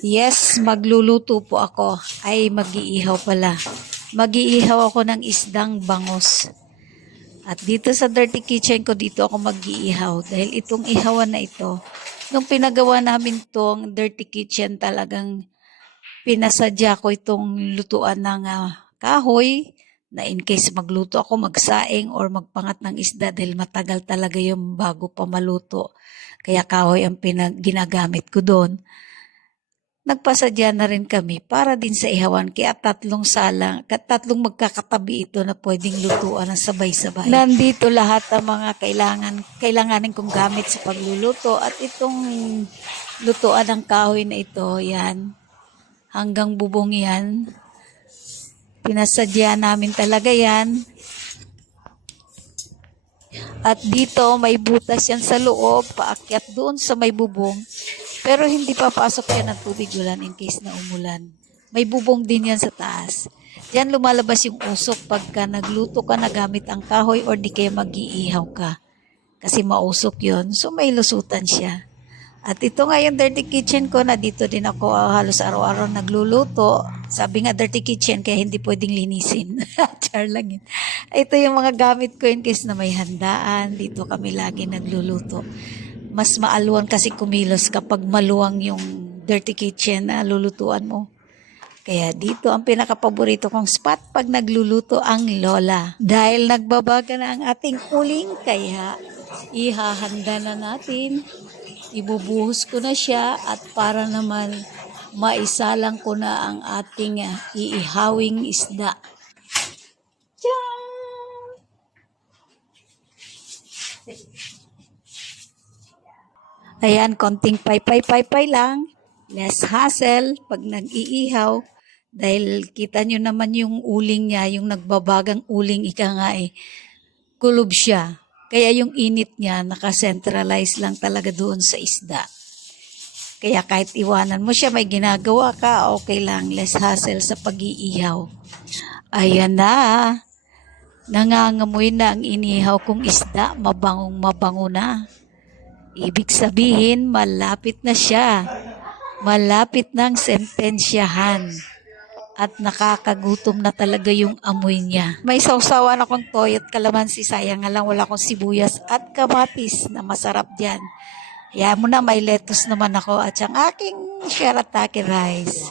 Yes, magluluto po ako. Ay, mag-iihaw pala. Mag-iihaw ako ng isdang bangus. At dito sa dirty kitchen ko, dito ako mag-iihaw. Dahil itong ihawan na ito, nung pinagawa namin tong dirty kitchen, talagang pinasadya ko itong lutuan ng kahoy, na in case magluto ako, magsaing or magpangat ng isda dahil matagal talaga yung bago pa maluto. Kaya kahoy ang ginagamit ko doon. Nagpasadya na rin kami para din sa ihawan kaya tatlong magkakatabi ito na pwedeng lutuan ng sabay-sabay. Nandito lahat ang mga kailanganin kong gamit sa pagluluto at itong lutuan ng kahoy na ito, yan, hanggang bubong yan. Pinasadya namin talaga yan. At dito may butas yan sa loob, paakyat doon sa may bubong. Pero hindi papasok yan ng tubig ulan in case na umulan. May bubong din yan sa taas. Diyan lumalabas yung usok pagka nagluto ka na gamit ang kahoy or di kaya mag-iihaw ka. Kasi mausok yon, so may lusutan siya. At ito nga yung dirty kitchen ko na dito din ako halos araw-araw nagluluto. Sabi nga dirty kitchen kaya hindi pwedeng linisin. Char lang yun. Ito yung mga gamit ko in case na may handaan. Dito kami lagi nagluluto. Mas maalwan kasi kumilos kapag maluwang yung dirty kitchen na lulutuan mo. Kaya dito ang pinakapaborito kong spot pag nagluluto ang lola. Dahil nagbabaga na ang ating uling, kaya ihahanda na natin. Ibubuhos ko na siya at para naman maisalang ko na ang ating iihawing isda. Tiyang! Ayan, konting pay lang. Less hassle pag nag-iihaw. Dahil kita nyo naman yung uling niya, yung nagbabagang uling, ika nga kulob siya. Kaya yung init niya, nakacentralize lang talaga doon sa isda. Kaya kahit iwanan mo siya, may ginagawa ka, okay lang. Less hassle sa pag-iihaw. Ayan na. Nangangamoy na ang inihaw kong isda. Mabangong mabango na. Ibig sabihin, malapit na siya. Malapit ng sentensyahan. At nakakagutom na talaga yung amoy niya. May sausawan akong toyo at kalamansi. Sayang nga lang wala akong sibuyas at kamatis na masarap dyan. Kaya mo na, may lettuce naman ako at siyang aking shirataki rice.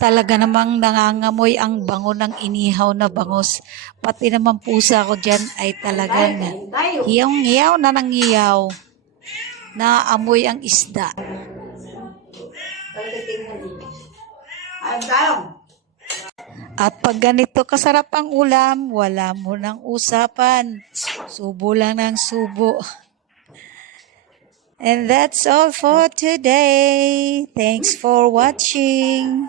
Talaga namang nangangamoy ang bango ng inihaw na bangus. Pati naman pusa ko dyan ay talagang hiyaw-hiyaw na nangiyaw. Naamoy ang isda. At pag ganito kasarap ang ulam, wala mo nang usapan. Subo lang ng subo. And that's all for today. Thanks for watching.